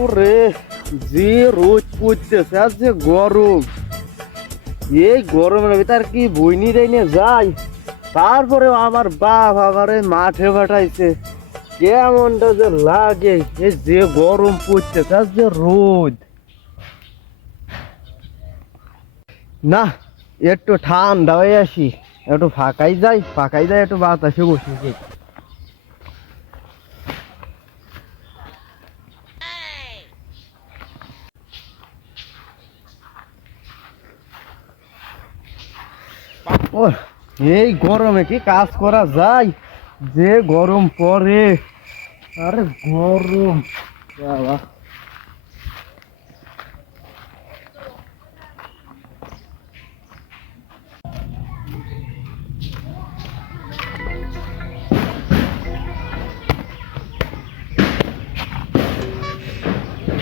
ওরে যে রোদ পড়তেছে আর যে গরম, এই গরমের ভিতর কি বইনি রেনে যায়। তারপরে আমার বাপ আমারে মাঠে পাঠাইছে, কেমনটা যে লাগে। এই যে গরম পড়তেছে আর যে রোদ, না একটু ঠান্ডা হয়ে আসি, একটু ফাঁকাই যাই একটু বাতাসে বসে যাই। ও এই গরমে কি কাজ করা যায়, যে গরম পড়ে। আরে গরম বাবা।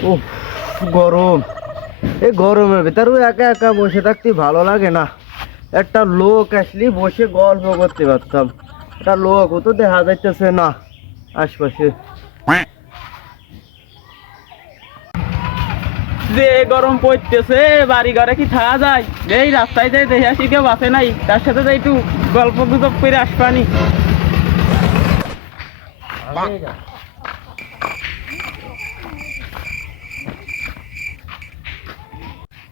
ও গরম, এই গরমের ভেতরেও একা একা বসে থাকতে ভালো লাগে না। একটা লোক আসলে বসে গল্প করতে পারতাম, একটা লোকও তো দেখা যাইতেছে না আশপাশে। যে গরম পড়তেছে, বাড়ি ঘরে কি থাকা যায়? এই রাস্তায় যাই দেখে আসি কেউ বাসে নাই, তার সাথে যাই একটু গল্প গুজব করে আসবানি।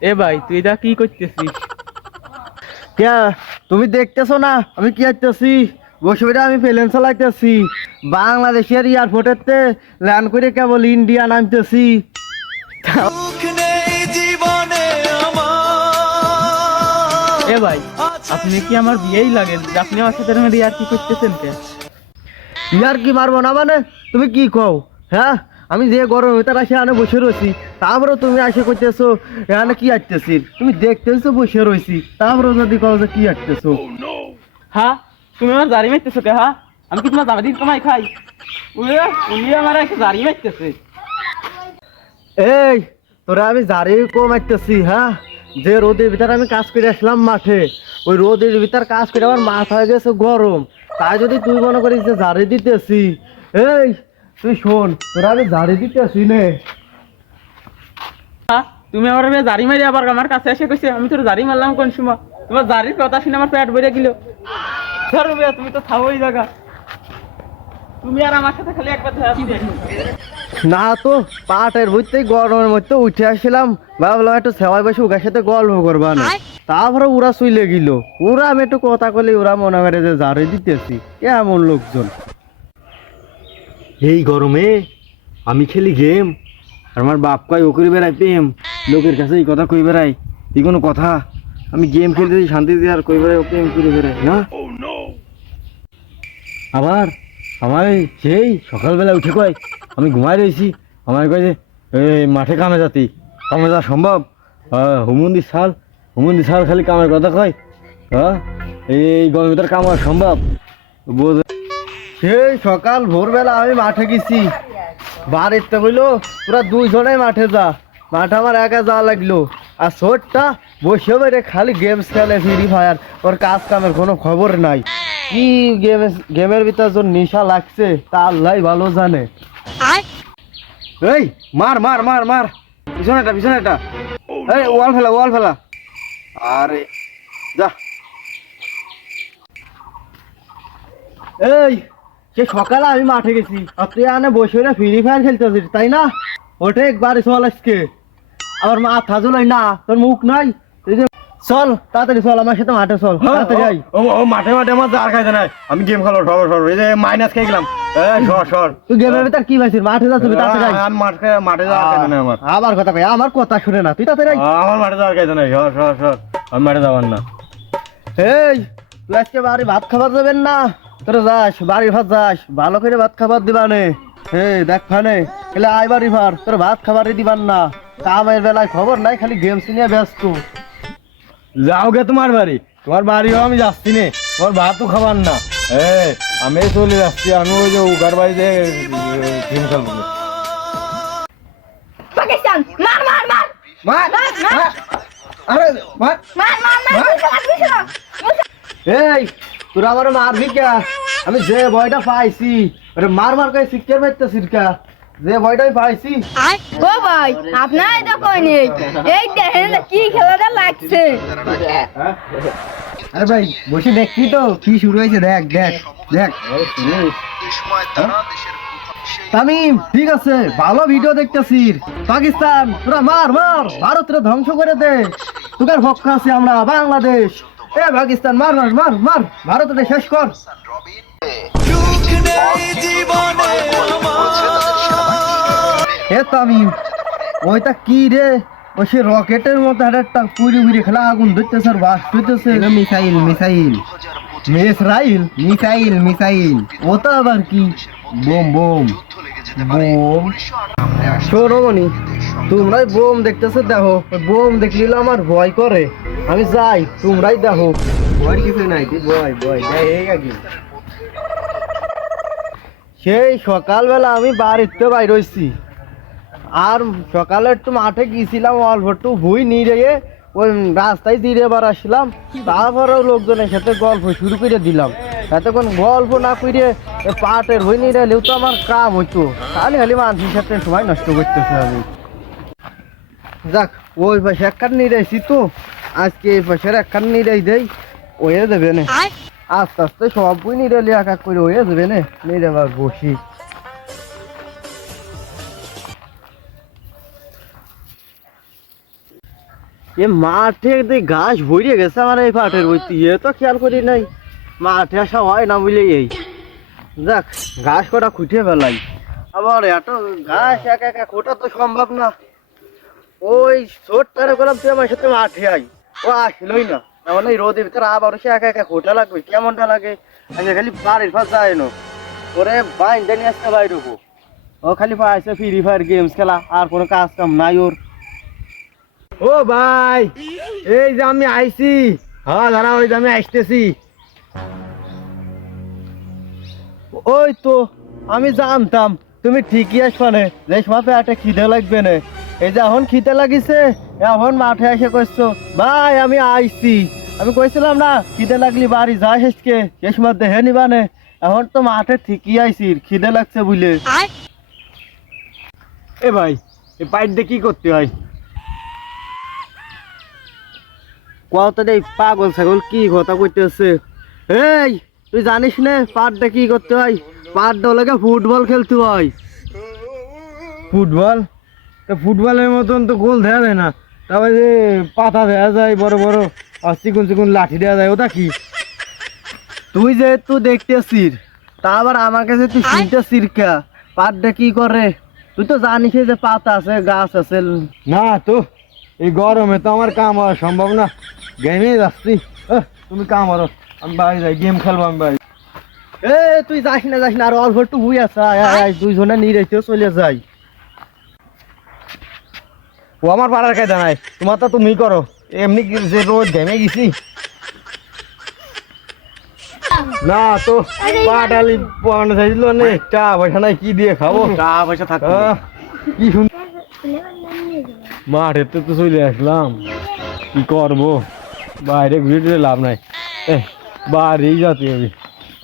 এ ভাই, তুই দা কি করতেছিস? কে তুমি দেখতেছো না আমি কি করতেছি? বসে বসে আমি প্লেন চালাইতেছি, বাংলাদেশের এয়ারপোর্টেতে ল্যান্ড করে কেবল ইন্ডিয়া নামতেছি। এ ভাই, আপনি কি আমার বিয়েই লাগেন? আপনি আমার সাথে এরকম আর কি করতেছেন কে? ইয়ার কি মারবো না মানে? তুমি কি কও? হ্যাঁ, আমি যে গরম ভিতরে আসে এখানে বসে রয়েছি, তারপরেও তুমি আসে করতেছো এখানে কি আসতেছি? তুমি দেখতেছো বসে রয়েছি, তারপরেও যদি কও যে কি আসতেছো। হ্যাঁ, তুমি আমার জারি মারতেছো কে? হ্যাঁ, আমি কি তোমার জারি কমাই খাই? উনি আমার একটা জারি মারতেছে। এই তোরা আমি জারি কমাইতেছি? হ্যাঁ, যে রোদের ভিতরে আমি কাজ করে আসলাম মাঠে, ওই রোদের ভিতর কাজ করে আমার মাথা হয়ে গেছে গরম, তাই যদি তুই মনে করিস যে জারি দিতেছি। এই তুই শোন, তোরা আমি জারি দিতেছি নে। হ্যাঁ, তুমি আমার জারি মারি আবার আমার কাছে এসে কইছে আমি তোর জারি মারলাম কোন সময়? তোমার জারির কথা শুনে আমার পেট ভরে গেল। তুমি তো থাকো ওই জায়গা, তুমি আর আমার সাথে খালি একবার দেখা দিবে। না তো, পাটের ভুইতেই গরমের মধ্যে উঠে আসছিলাম, ভাবলাম একটু সেবাই বসে ওর সাথে গল্প করবা না। তারপরে ওরা চলে গেল, ওরা আমি একটু কথা কলি ওরা মনে করে যে জারি দিতেছি। এমন লোকজন। এই গরমে আমি খেলি গেম, আর আমার বাপ কয় ও করে বেড়াই প্রেম, লোকের কাছে এই কথা কই বেড়াই, এই কোনো কথা? আমি গেম খেলতে শান্তিতে আর কই বেড়াই ও প্রেম করে বেড়াই না। আবার আমার সেই সকালবেলা উঠে কয় আমি ঘুমাই রয়েছি, আমার কয় যে এই মাঠে কামে যাতি, কামে যাওয়া সম্ভব? হুমন্দি সাল খালি কামের কথা কয়। হ্যাঁ, এই গরমের ভিতরে কাম হওয়া সম্ভব? সেই সকাল ভোরবেলা আমি মাঠে গেছি, বাড়িতে বললো তোরা দুইজনে মাঠে যা, মাঠে আমার একা যাওয়া লাগলো। আর ছোটটা বসে বেড়ে খালি গেমস খেলে, ফ্রি ফায়ার, ওর কাজ কামের কোনো খবর নাই। কি গেমের ভিতর যে নেশা লাগছে তা আল্লাহ ভালো জানে। এই মার মার মার মার, পিছনেটা এই ওয়াল ফেলা। আরে যা। এই সে সকালে আমি মাঠে গেছি, আর তুই আনে বসে ফ্রি ফায়ার খেলতেছিস তাই না? ওঠে একবার চল আজকে, আমার মাথা ঝুলাই না, তোর মুখ নাই। চল তাড়াতাড়ি চল, আমার সাথে মাঠে চল তাড়াতাড়ি আই। ও মাঠে আমার জার খাইতে নাই, আমি গেম খেলো সর এই যে মাইনাস খেয়ে গেলাম। সর তুই গেমের ভিতর কি পাইছিস? মাঠে যাচ্ছি তাড়াতাড়ি আই। আমি মাঠে যাওয়ার খাইতে নাই আমার। আবার কথা কই, আমার কথা শুনে না, তুই তাড়াতাড়ি আই। আমার মাঠে যাওয়ার খাইতে নাই, সর আমি মাঠে যাবার না। এই তুই আজকে বাড়ি ভাত খাবার দেবেন না? তোরা যাস বাড়ি ভাত যাস, ভালো করে ভাত খাবার দিবানে। এই দেখ ফানে এলে আই বাড়ি ভার, তোর ভাত খাবারই দিবান না। কামের বেলায় খবর নাই, খালি গেমস নিয়ে ব্যস্ত। যাও গে তোমার বাড়িও আমি যাচ্ছি নে, তোমার ভাতও খাবার না। আমি চলে যাচ্ছি, আমি ওই যে উগার বাড়িতে গেম খেলবো। পাকিস্তান মার মার মার মার আরে মার। এই তোরা আমার মারবি কে? আমি যে ভয়টা পাইছি, আরে মার মার কে শিক্ষার পাইতেছিস কে? যে ভয়টাই পাইছি। ও ভাই আপনার তো কই নেই, এই দেখেন না কি খেলাটা লাগছে। আরে ভাই বসে দেখবি তো কি শুরু হয়েছে, দেখ দেখ দেখ। তামিম ঠিক আছে, ভালো ভিডিও দেখতেছি। পাকিস্তান তোরা মার মার, ভারতরে ধ্বংস করে দে, তোদের পক্ষ আছে আমরা বাংলাদেশ। এ পাকিস্তান মার মার মার মার, ভারতরে শেষ কর। হে তামিম, ওইটা কি রে? ওই সে রকেটের মতো একটা পুরি পুরি খেলা আগুন ধরতেছে আর বাস হইতেছে। মিসাইল মিসাইল মিসরাইল মিসাইল মিসাইল, ওটা আবার কি? Bomb bomb bomb. শোনোমনি, তোমরাই বোম দেখতেছো, দেখো বোম দেখলে আমার ভয় করে। আমি যাই, তোমরাই দেখো। ভয় কিছু নাই, তুই ভয় ভয় দেখ। সেই সকালবেলা আমি বাড়িতে বাইর হইছি, আর সকালে একটু মাঠে গিয়েছিলাম, অল্প একটু ভুই নিয়ে ওই রাস্তায় দিয়ে এবার আসলাম। তারপরেও লোকজনের সাথে গল্প শুরু করে দিলাম। এতক্ষণ গল্প না করে পাটের ভুই নিয়ে এলেও তো আমার কাম হইতো, খালি খালি মানুষের সাথে সময় নষ্ট করতেছে আমি। যাক, ওই পাশে একখান নিয়ে আসি তো, আজকে এই পাশের একখান নিয়ে দেই, হয়ে দেবে না। আস্তে আস্তে সব বই নিয়ে এক এক করে হয়ে যাবে না, নিয়ে এবার বসি। এ মাঠে ঘাস ভরিয়ে গেছে আমার এই পাটের বইতে, এ তো খেয়াল করি নাই। মাঠে আসা হয় না বুঝলে, এই যাক ঘাস কটা খুঁটিয়ে ফেলাই। আবার এত ঘাস একা একা খোটা তো সম্ভব না। ওই ছোট্টারে করলাম তুই আমার সাথে মাঠে আই, ও আসলোই না। এমন এই রোদের ভিতরে আবার সে একা একা খোটা লাগবে, কেমনটা লাগে। আমি খালি বাড়ির পাশ যায় না, ওরে বাইন্দা নিয়ে আসতে বাইরে ও খালি পাইছে ফ্রি ফায়ার গেমস খেলা, আর কোনো কাজ কাম নাই ওর। ও ভাই, এই যে আমি আইছি। হ্যাঁ দাঁড়া, ওই যে আমি আসতেছি। ওই তো আমি জানতাম তুমি ঠিকই আসবানে, যে সময় পেটে খিদে লাগবে না। এই যে এখন খিদে লাগিছে, এখন মাঠে এসে কইছো ভাই আমি আইছি। আমি কইছিলাম না খিদে লাগলি বাড়ি যা শেষকে, সে সময় দেহে নিবানে। এখন তো মাঠে ঠিকই আইছি, খিদে লাগছে বুঝলে। এ ভাই, এই পাইপ দিয়ে কি করতে হয়? কত এই পাগল ছাগল কি কথা কইতেছে। এই তুই জানিস না পাটটা কি করতে হয়? পাটটা লাগে ফুটবল খেলতে হয়। ফুটবল? তো ফুটবলের মতন তো গোল দেওয়া যায় না, তারপরে যে পাতা দেওয়া যায় বড় বড়, আর চিকুন চিকুন লাঠি দেওয়া যায়, ওটা কি? তুই যেহেতু দেখতেছিস, তা আবার আমার কাছে তুই শুনতেছিস কা? পাটটা কি করে তুই তো জানিস যে পাতা আছে গাছ আছে। না তো, এই গরমে তো আমার কাম হওয়া সম্ভব না, গেমে যাচ্ছি। তুমি কাম করো, আমি বাড়ি যাই, গেম খেলবো আমি বাড়ি। এ তুই যাস না আর অল্প একটু বুই আছে, দুইজনে নিয়ে চলে যাই। ও আমার পাড়ার কায়দা নাই, তোমার তো তুমি করো। এমনি যে রোদ ঘেমে গেছি। না তো পাটালি পড়ানো চাইছিল না, টাকা পয়সা নাই, কি দিয়ে খাবো? টাকা পয়সা থাকবে কি সুন্দর মাঠে তো চলে আসলাম, কি করবো? বাইরে ঘুরে টুরে লাভ নাই, বাড়ি যাতে হবে,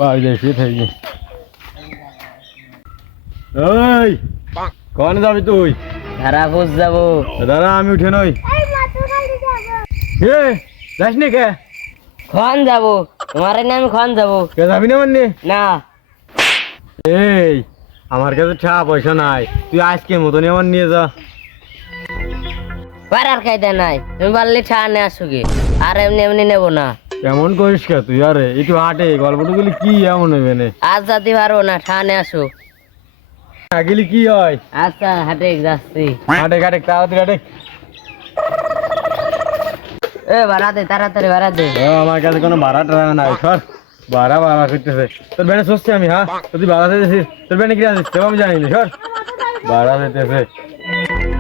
বাড়ি যাই শুয়ে থাকি। এই কনে যাবি তুই? ধারাপুর যাবো। দাদা আমি উঠে নই। যাস নি কে? খন যাবো, তোমার আমি খন যাবো। কে যাবি না মানে? না এই আমার কাছে টাকা পয়সা নাই, তুই আজকে মতনই আমার নিয়ে যা। পাড়ার খাইতে নাই, তুমি পারলে ছা নে আসো গে, আর এমনি এমনি নেবো না। কেমন করিস কে তুই? আরে একটু হাটে গল্পটা গেলি কি এমন হবে না? আজ যাতে পারবো না, ছা নে আসো। গেলি কি হয়? আচ্ছা হাটে যাচ্ছি। হাটে হাটে তাড়াতাড়ি হাটে। এ বাড়াতে তাড়াতাড়ি বাড়াতে। আমার কাছে কোনো ভাড়া টাড়া নাই, সর। ভাড়া ভাড়া করতেছে তোর ব্যানে সস্তি আমি। হ্যাঁ তুই ভাড়া দিতেছিস, তোর ব্যানে কি আসিস আমি জানি না, সর। ভাড়া দিতেছে।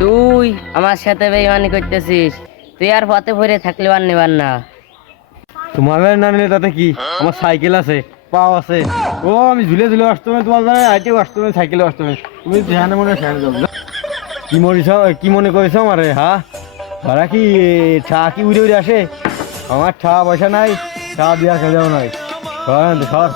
তুই আমার সাথে বেইমানি করতেছিস, তুই আর পথে পড়ে থাকলে আর নেবার না। তোমার ব্যানে না নিলে তাতে কি? আমার সাইকেল আছে, পাও আছে। ও আমি ঝুলে ঝুলে আসতে হবে, তোমার ব্যানে হাইটেও আসতে হবে, সাইকেলে আসতে হবে। তুমি যেখানে মনে হয় সেখানে যাবো। কি মনে করেছো আমারে? হ্যাঁ ভাড়া কি ছা কি উড়ে উড়ে আসে? আমার ছা পয়সা নাই, ছা দেওয়ার খেলেও নাই। সর